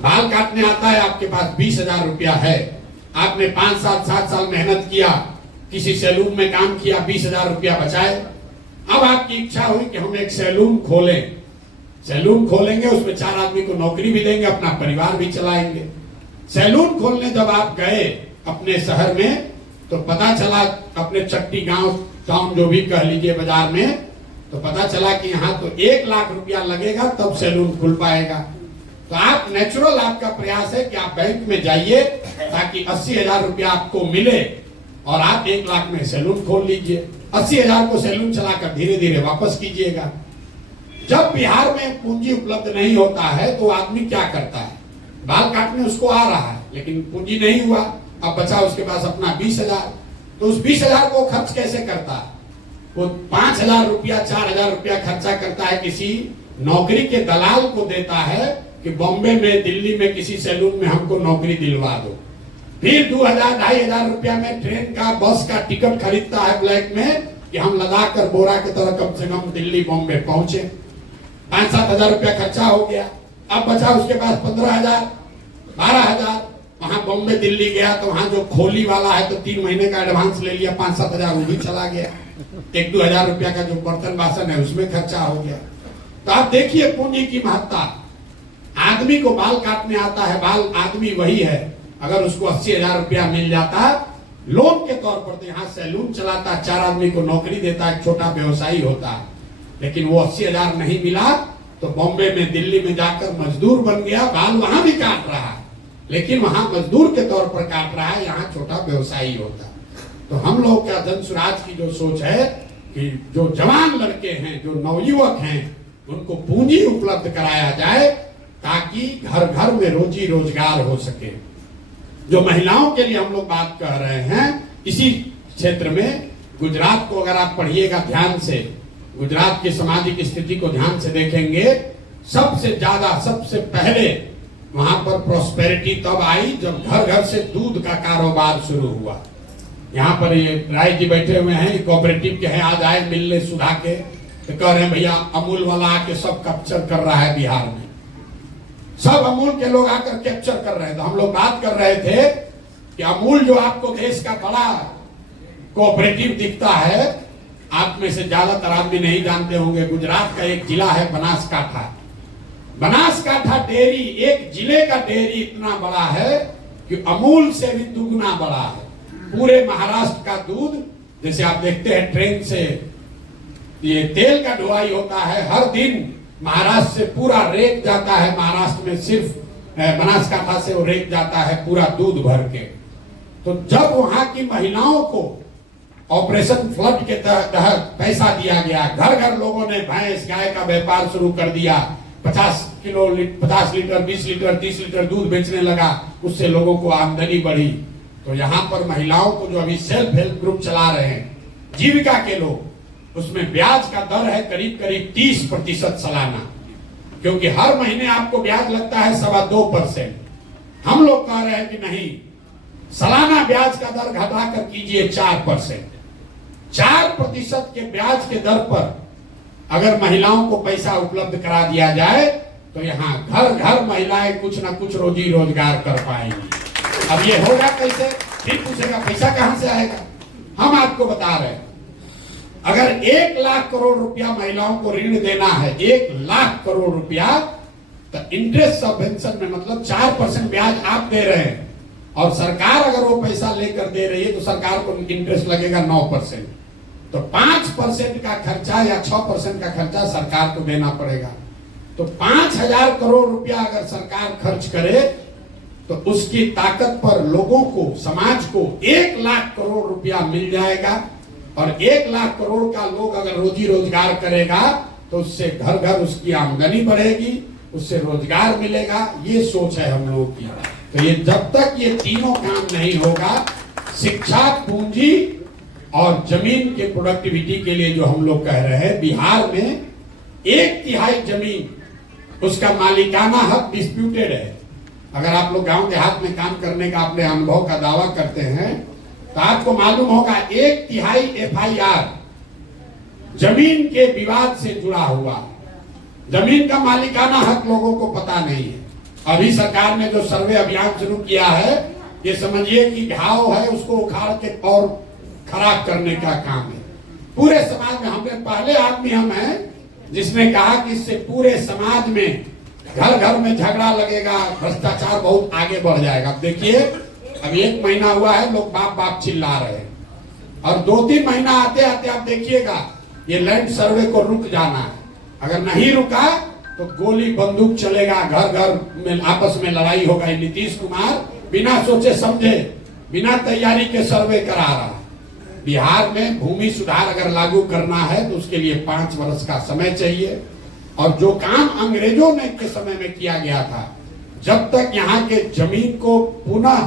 बाल काटने आता है, आपके पास 20,000 रुपया है, आपने 5 साल 7 साल मेहनत किया, किसी सैलून में काम किया, 20,000 रुपया बचाए, अब आपकी इच्छा हुई कि हम एक सैलून खोलें, सैलून खोलेंगे, उसमें 4 आदमी को नौकरी भी देंगे, अपना परिवार भी चलाएंगे। सैलून खोलने जब आप गए अपने शहर में, तो पता चला अपने चट्टी गांव टाउन जो भी कह लीजिए बाजार में, तो पता चला कि यहाँ तो 1 लाख रुपया लगेगा तब सैलून खुल पाएगा। तो आप नेचुरल आपका प्रयास है कि आप बैंक में जाइए ताकि 80,000 रुपया आपको मिले और आप 1 लाख में सैलून खोल लीजिए। 80,000 को सैलून चलाकर धीरे धीरे वापस कीजिएगा। जब बिहार में पूंजी उपलब्ध नहीं होता है तो आदमी क्या करता है, बाल काटने उसको आ रहा है लेकिन पूंजी नहीं हुआ, अब बचा उसके पास अपना 20,000, तो उस 20,000 को खर्च कैसे करता है? वो 5,000 रुपया 4,000 रुपया खर्चा करता है, किसी नौकरी के दलाल को देता है कि बॉम्बे में दिल्ली में किसी सैलून में हमको नौकरी दिलवा दो। फिर 2,000-2,500 रुपया में ट्रेन का बस का टिकट खरीदता है ब्लैक में कि हम लदा कर बोरा की तरह कम से कम दिल्ली बॉम्बे पहुंचे। 5-7 रुपया खर्चा हो गया, अब बचा उसके पास 15,000-12,000। वहां बॉम्बे दिल्ली गया तो वहां जो खोली वाला है तो 3 महीने का एडवांस ले लिया, 5-7 वो भी चला गया। 1-2 रुपया का जो बर्तन बासन है उसमें खर्चा हो गया। तो आप देखिए पूंजी की महत्ता। आदमी को बाल काटने आता है, बाल आदमी वही है, अगर उसको 80,000 रुपया मिल जाता लोन के तौर पर, तो यहाँ सैलून चलाता, 4 आदमी को नौकरी देता, एक छोटा व्यवसायी होता। लेकिन वो 80,000 नहीं मिला तो बॉम्बे में दिल्ली में जाकर मजदूर बन गया, बाल वहां भी काट रहा है लेकिन वहां मजदूर के तौर पर काट रहा है, यहाँ छोटा व्यवसायी होता। तो हम लोग का जन स्वराज की जो सोच है कि जो जवान लड़के हैं, जो नवयुवक हैं, उनको पूंजी उपलब्ध कराया जाए ताकि घर घर में रोजी रोजगार हो सके। जो महिलाओं के लिए हम लोग बात कह रहे हैं, इसी क्षेत्र में गुजरात को अगर आप पढ़िएगा ध्यान से, गुजरात की सामाजिक स्थिति को ध्यान से देखेंगे, सबसे ज्यादा सबसे पहले वहां पर प्रॉस्पेरिटी तब आई जब घर घर से दूध का कारोबार शुरू हुआ। यहाँ पर ये राय जी बैठे हुए हैं, कोऑपरेटिव के हैं, आज आए मिलने सुधा के, तो कह रहे हैं भैया अमूल वाला आके सब कैप्चर कर रहा है बिहार में, सब अमूल के लोग आकर कैप्चर कर रहे हैं। तो हम लोग बात कर रहे थे कि अमूल जो आपको देश का बड़ा कोऑपरेटिव दिखता है, आप में से ज्यादातर आदमी नहीं जानते होंगे, गुजरात का एक जिला है बनासकांठा। बनासकांठा डेयरी, एक जिले का डेयरी इतना बड़ा है कि अमूल से भी दुगना बड़ा है। पूरे महाराष्ट्र का दूध, जैसे आप देखते हैं ट्रेन से ये तेल का ढुलाई होता है, हर दिन महाराष्ट्र से पूरा रेक जाता है, महाराष्ट्र में सिर्फ बनासकांठा से वो रेक जाता है पूरा दूध भर के। तो जब वहां की महिलाओं को ऑपरेशन फ्लड के तहत पैसा दिया गया, घर घर लोगों ने भैंस गाय का व्यापार शुरू कर दिया, 50 लीटर 20 लीटर 30 लीटर दूध बेचने लगा, उससे लोगों को आमदनी बढ़ी। तो यहाँ पर महिलाओं को जो अभी सेल्फ हेल्प ग्रुप चला रहे हैं जीविका के लोग, उसमें ब्याज का दर है करीब करीब 30% सालाना, क्योंकि हर महीने आपको ब्याज लगता है 2.25%। हम लोग कह रहे हैं कि नहीं, सालाना ब्याज का दर घटाकर कीजिए 4%। 4% के ब्याज के दर पर अगर महिलाओं को पैसा उपलब्ध करा दिया जाए तो यहाँ घर घर महिलाएं कुछ ना कुछ रोजी रोजगार कर पाएंगी। अब ये होगा कैसे? फिर पूछेगा पैसा कहां से आएगा? हम आपको बता रहे हैं, अगर 1 लाख करोड़ रुपया महिलाओं को ऋण देना है, 1 लाख करोड़ रुपया, तो इंटरेस्ट सबवेंशन में मतलब 4% ब्याज आप दे रहे हैं और सरकार अगर वो पैसा लेकर दे रही है तो सरकार को इंटरेस्ट लगेगा 9%। तो 5% का खर्चा या 6% का खर्चा सरकार को देना पड़ेगा। तो 5,000 करोड़ रुपया अगर सरकार खर्च करे तो उसकी ताकत पर लोगों को, समाज को 1 लाख करोड़ रुपया मिल जाएगा। और 1 लाख करोड़ का लोग अगर रोजी रोजगार करेगा तो उससे घर घर उसकी आमदनी बढ़ेगी, उससे रोजगार मिलेगा। ये सोच है हम लोगों की। तो ये जब तक ये तीनों काम नहीं होगा, शिक्षा, पूंजी और जमीन के प्रोडक्टिविटी के लिए जो हम लोग कह रहे हैं, बिहार में 1/3 जमीन उसका मालिकाना हक डिस्प्यूटेड है। अगर आप लोग गांव देहात में काम करने का अपने अनुभव का दावा करते हैं तो आपको मालूम होगा 1/3 FIR जमीन के विवाद से जुड़ा हुआ। जमीन का मालिकाना हक लोगों को पता नहीं है। अभी सरकार ने जो सर्वे अभियान शुरू किया है, ये समझिए कि घाव है उसको उखाड़ के और खराब करने का काम है। पूरे समाज में हमने पहले आदमी हम हैं जिसने कहा कि इससे पूरे समाज में घर घर में झगड़ा लगेगा, भ्रष्टाचार बहुत आगे बढ़ जाएगा। अब देखिए अभी 1 महीना हुआ है, लोग बाप बाप चिल्ला रहे हैं, और 2-3 महीना आते आते आप देखिएगा ये लैंड सर्वे को रुक जाना है। अगर नहीं रुका तो गोली बंदूक चलेगा, घर घर में आपस में लड़ाई होगा। नीतीश कुमार बिना सोचे समझे, बिना तैयारी के सर्वे करा रहा है। बिहार में भूमि सुधार अगर लागू करना है तो उसके लिए 5 वर्ष का समय चाहिए, और जो काम अंग्रेजों ने के समय में किया गया था, जब तक यहाँ के जमीन को पुनः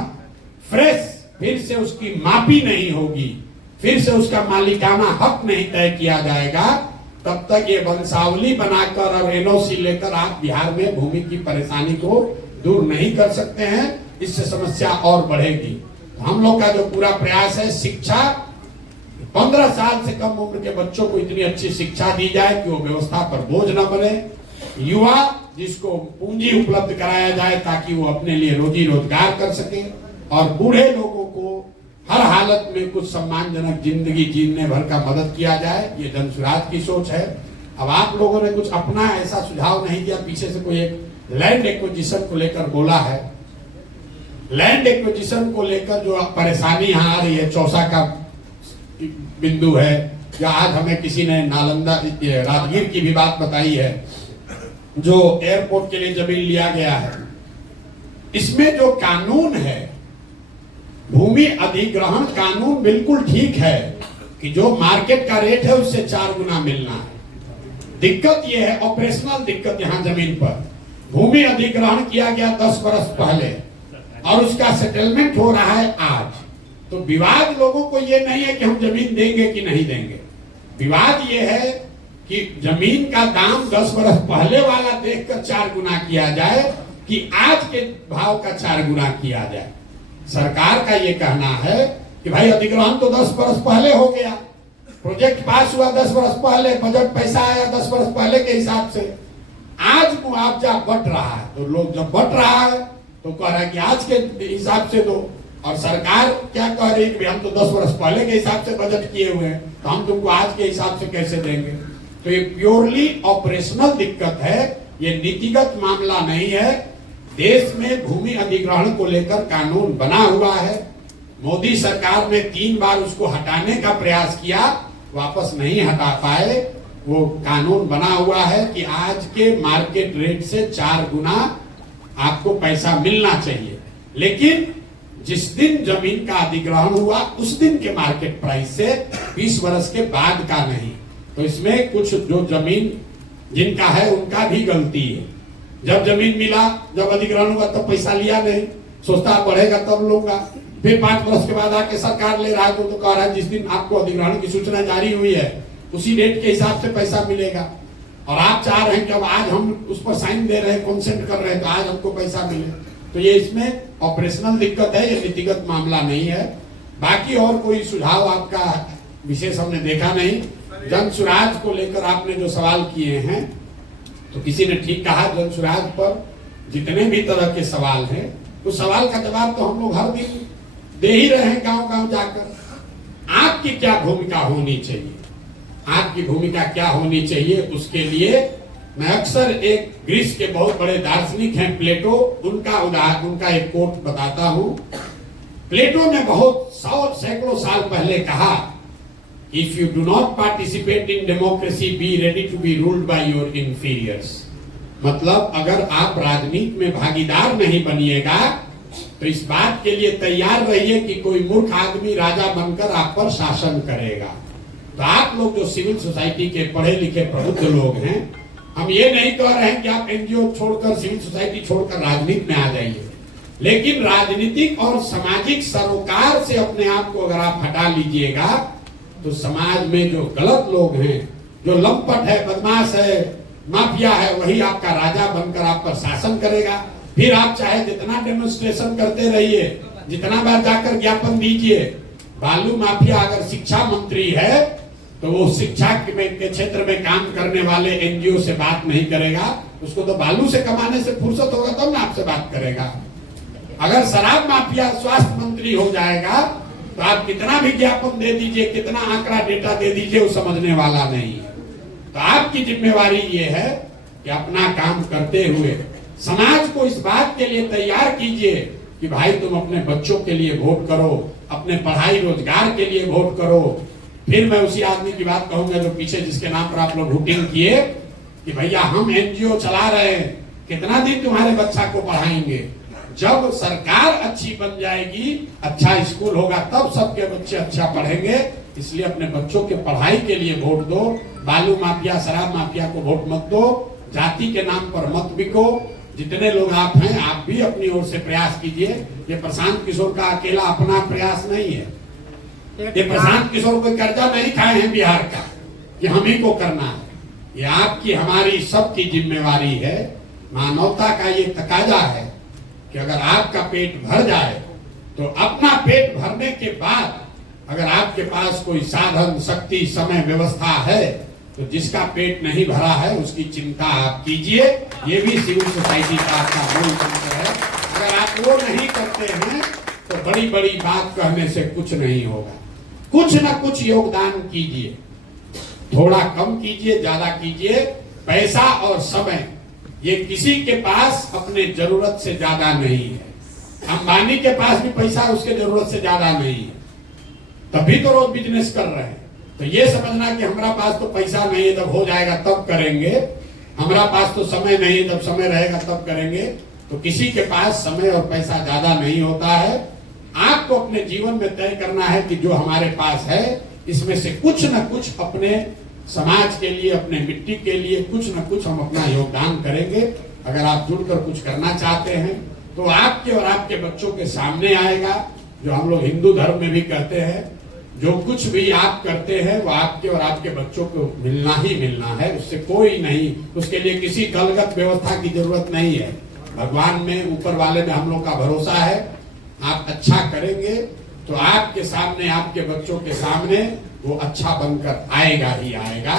फ्रेश फिर से उसकी मापी नहीं होगी, फिर से उसका मालिकाना हक नहीं तय किया जाएगा, तब तक ये वंशावली बनाकर और एनओसी लेकर आप बिहार में भूमि की परेशानी को दूर नहीं कर सकते हैं। इससे समस्या और बढ़ेगी। तो हम लोग का जो पूरा प्रयास है, शिक्षा 15 साल से कम उम्र के बच्चों को इतनी अच्छी शिक्षा दी जाए कि वो व्यवस्था पर बोझ न बने। युवा जिसको पूंजी उपलब्ध कराया जाए ताकि वो अपने लिए रोजी रोजगार कर सके, और बूढ़े लोगों को हर हालत में कुछ सम्मानजनक जिंदगी जीने भर का मदद किया जाए। ये जन सुराज की सोच है। अब आप लोगों ने कुछ अपना ऐसा सुझाव नहीं दिया। पीछे से कोई एक लैंड एक्विजिशन को लेकर बोला है। लैंड एक्विजिशन को लेकर जो परेशानी यहाँ आ रही है, चौसा का बिंदु है, या आज हमें किसी ने नालंदा राजगीर की भी बात बताई है, जो एयरपोर्ट के लिए जमीन लिया गया है। इसमें जो कानून है, भूमि अधिग्रहण कानून बिल्कुल ठीक है कि जो मार्केट का रेट है उससे 4 गुना मिलना है। दिक्कत यह है, ऑपरेशनल दिक्कत, यहाँ जमीन पर भूमि अधिग्रहण किया गया 10 वर्ष पहले और उसका सेटलमेंट हो रहा है आज। तो विवाद लोगों को ये नहीं है कि हम जमीन देंगे कि नहीं देंगे। विवाद ये है कि जमीन का दाम 10 वर्ष पहले वाला देखकर 4 गुना किया जाए कि आज के भाव का 4 गुना किया जाए। सरकार का ये कहना है कि भाई अधिग्रहण तो 10 वर्ष पहले हो गया, प्रोजेक्ट पास हुआ 10 वर्ष पहले, बजट पैसा आया 10 वर्ष पहले के हिसाब से, आज मुआवजा बट रहा है। तो लोग जब बट रहा है तो कह रहा है कि आज के हिसाब से दो, और सरकार क्या कह रही है कि हम तो 10 वर्ष पहले के हिसाब से बजट किए हुए हैं, तो हम तुमको आज के हिसाब से कैसे देंगे। तो ये प्योरली ऑपरेशनल दिक्कत है, ये नीतिगत मामला नहीं है। देश में भूमि अधिग्रहण को लेकर कानून बना हुआ है। मोदी सरकार ने 3 बार उसको हटाने का प्रयास किया, वापस नहीं हटा पाए। वो कानून बना हुआ है कि आज के मार्केट रेट से 4 गुना आपको पैसा मिलना चाहिए, लेकिन जिस दिन जमीन का अधिग्रहण हुआ उस दिन के मार्केट प्राइस से, 20 वर्ष के बाद का नहीं। तो इसमें कुछ जो जमीन जिनका है उनका भी गलती है। जब जमीन मिला, जब अधिग्रहण हुआ तब पैसा लिया नहीं, सोचता बढ़ेगा तब लूंगा। फिर 5 वर्ष के बाद आके सरकार ले रहा है तो कह रहा है जिस दिन आपको अधिग्रहण की सूचना जारी हुई है उसी डेट के हिसाब से पैसा मिलेगा, और आप चाह रहे हैं कि अब आज हम उस पर साइन दे रहे हैं, कंसेंट कर रहे हैं, तो आज हमको पैसा मिले। तो ये इसमें ऑपरेशनल दिक्कत है, ये नीतिगत मामला नहीं है। बाकी और कोई सुझाव आपका विशेष हमने देखा नहीं। जन सुराज को लेकर आपने जो सवाल किए हैं, तो किसी ने ठीक कहा, जन सुराज पर जितने भी तरह के सवाल हैं, उस सवाल का जवाब तो हम लोग हर दिन दे ही रहे हैं गांव गांव जाकर। आपकी क्या भूमिका होनी चाहिए, आपकी भूमिका क्या होनी चाहिए, उसके लिए मैं अक्सर एक ग्रीस के बहुत बड़े दार्शनिक हैं प्लेटो, उनका एक कोट बताता हूं। प्लेटो ने बहुत 100 सैकड़ों साल पहले कहा, if you do not participate in democracy be ready to be ruled by your inferiors. मतलब अगर आप राजनीति में भागीदार नहीं बनिएगा तो इस बात के लिए तैयार रहिए कि कोई मूर्ख आदमी राजा बनकर आप पर शासन करेगा। तो आप लोग जो सिविल सोसाइटी के पढ़े लिखे प्रबुद्ध लोग हैं, हम ये नहीं कह रहे हैं कि आप एनजीओ छोड़कर, सिविल सोसाइटी छोड़कर राजनीति में आ जाइए, लेकिन राजनीतिक और सामाजिक सरोकार से अपने आप को अगर आप हटा लीजिएगा तो समाज में जो गलत लोग हैं, जो लंपट है, बदमाश है, माफिया है, वही आपका राजा बनकर आप पर शासन करेगा। फिर आप चाहे जितना डेमोन्स्ट्रेशन करते रहिए, जितना बार जाकर ज्ञापन दीजिए। बालू माफिया अगर शिक्षा मंत्री है तो वो शिक्षा के क्षेत्र में काम करने वाले एनजीओ से बात नहीं करेगा, उसको तो बालू से कमाने से फुर्सत होगा तब ना आपसे बात करेगा। अगर शराब माफिया स्वास्थ्य मंत्री हो जाएगा तो आप कितना विज्ञापन दे दीजिए, कितना आंकड़ा डेटा दे दीजिए, वो समझने वाला नहीं है। तो आपकी जिम्मेवारी ये है कि अपना काम करते हुए समाज को इस बात के लिए तैयार कीजिए कि भाई तुम अपने बच्चों के लिए वोट करो, अपने पढ़ाई रोजगार के लिए वोट करो। फिर मैं उसी आदमी की बात कहूंगा जो पीछे जिसके नाम पर आप लोग वोटिंग किए कि भैया हम एनजीओ चला रहे हैं, कितना दिन तुम्हारे बच्चा को पढ़ाएंगे। जब सरकार अच्छी बन जाएगी, अच्छा स्कूल होगा, तब सबके बच्चे अच्छा पढ़ेंगे। इसलिए अपने बच्चों के पढ़ाई के लिए वोट दो। बालू माफिया, शराब माफिया को वोट मत दो। जाति के नाम पर मत बिको। जितने लोग आप हैं, आप भी अपनी ओर से प्रयास कीजिए। ये प्रशांत किशोर का अकेला अपना प्रयास नहीं है। ये प्रशांत किशोर कोई कर्जा नहीं खाए हैं बिहार का कि हम ही को करना है। ये आपकी हमारी सबकी जिम्मेवारी है। मानवता का ये तकाजा है कि अगर आपका पेट भर जाए तो अपना पेट भरने के बाद अगर आपके पास कोई साधन, शक्ति, समय, व्यवस्था है तो जिसका पेट नहीं भरा है उसकी चिंता आप कीजिए। ये भी सिविल सोसाइटी का आपका मूल मंत्र है। अगर आप वो नहीं करते हैं तो बड़ी बड़ी बात कहने से कुछ नहीं होगा। कुछ ना कुछ योगदान कीजिए, थोड़ा कम कीजिए, ज्यादा कीजिए। पैसा और समय ये किसी के पास अपने जरूरत से ज्यादा नहीं है। अंबानी के पास भी पैसा उसके जरूरत से ज्यादा नहीं है, तभी तो रोज बिजनेस कर रहे हैं। तो ये समझना कि हमारा पास तो पैसा नहीं है, जब हो जाएगा तब करेंगे, हमारा पास तो समय नहीं है, जब समय रहेगा तब करेंगे, तो किसी के पास समय और पैसा ज्यादा नहीं होता है। आपको अपने जीवन में तय करना है कि जो हमारे पास है इसमें से कुछ न कुछ अपने समाज के लिए, अपने मिट्टी के लिए कुछ न कुछ हम अपना योगदान करेंगे। अगर आप जुड़कर कुछ करना चाहते हैं तो आपके और आपके बच्चों के सामने आएगा। जो हम लोग हिंदू धर्म में भी कहते हैं, जो कुछ भी आप करते हैं वो आपके और आपके बच्चों को मिलना ही मिलना है, उससे कोई नहीं, उसके लिए किसी दलगत व्यवस्था की जरूरत नहीं है। भगवान में, ऊपर वाले में हम लोग का भरोसा है। आप अच्छा करेंगे तो आपके सामने, आपके बच्चों के सामने वो अच्छा बनकर आएगा ही आएगा।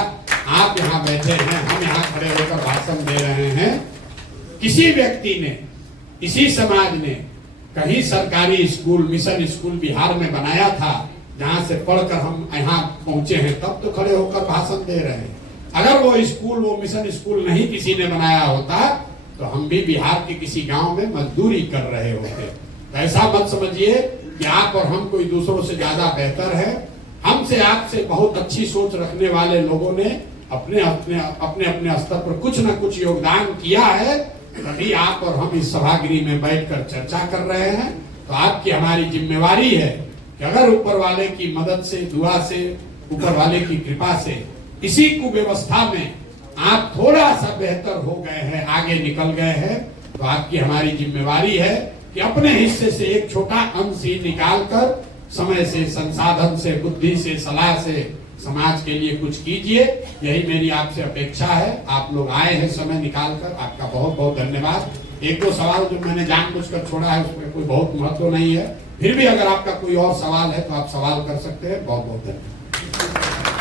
आप यहाँ बैठे हैं, हम यहाँ खड़े होकर भाषण दे रहे हैं। किसी व्यक्ति ने, किसी समाज ने कहीं सरकारी स्कूल, मिशन स्कूल बिहार में बनाया था जहां से पढ़कर हम यहाँ पहुंचे हैं, तब तो खड़े होकर भाषण दे रहे हैं। अगर वो स्कूल, वो मिशन स्कूल नहीं किसी ने बनाया होता तो हम भी बिहार के किसी गांव में मजदूरी कर रहे होते। ऐसा मत समझिए कि आप और हम कोई दूसरों से ज्यादा बेहतर है। हमसे, आपसे बहुत अच्छी सोच रखने वाले लोगों ने अपने अपने स्तर पर कुछ न कुछ योगदान किया है, तभी आप और हम इस सभागृह में बैठकर चर्चा कर रहे हैं। तो आपकी हमारी जिम्मेवारी है कि अगर ऊपर वाले की मदद से, दुआ से, ऊपर वाले की कृपा से इसी कुव्यवस्था में आप थोड़ा सा बेहतर हो गए हैं, आगे निकल गए हैं, तो आपकी हमारी जिम्मेवारी है कि अपने हिस्से से एक छोटा अंश ही निकालकर समय से, संसाधन से, बुद्धि से, सलाह से समाज के लिए कुछ कीजिए। यही मेरी आपसे अपेक्षा है। आप लोग आए हैं समय निकालकर, आपका बहुत बहुत धन्यवाद। एक दो सवाल जो मैंने जानबूझकर छोड़ा है उसमें कोई बहुत महत्व नहीं है, फिर भी अगर आपका कोई और सवाल है तो आप सवाल कर सकते हैं। बहुत बहुत धन्यवाद।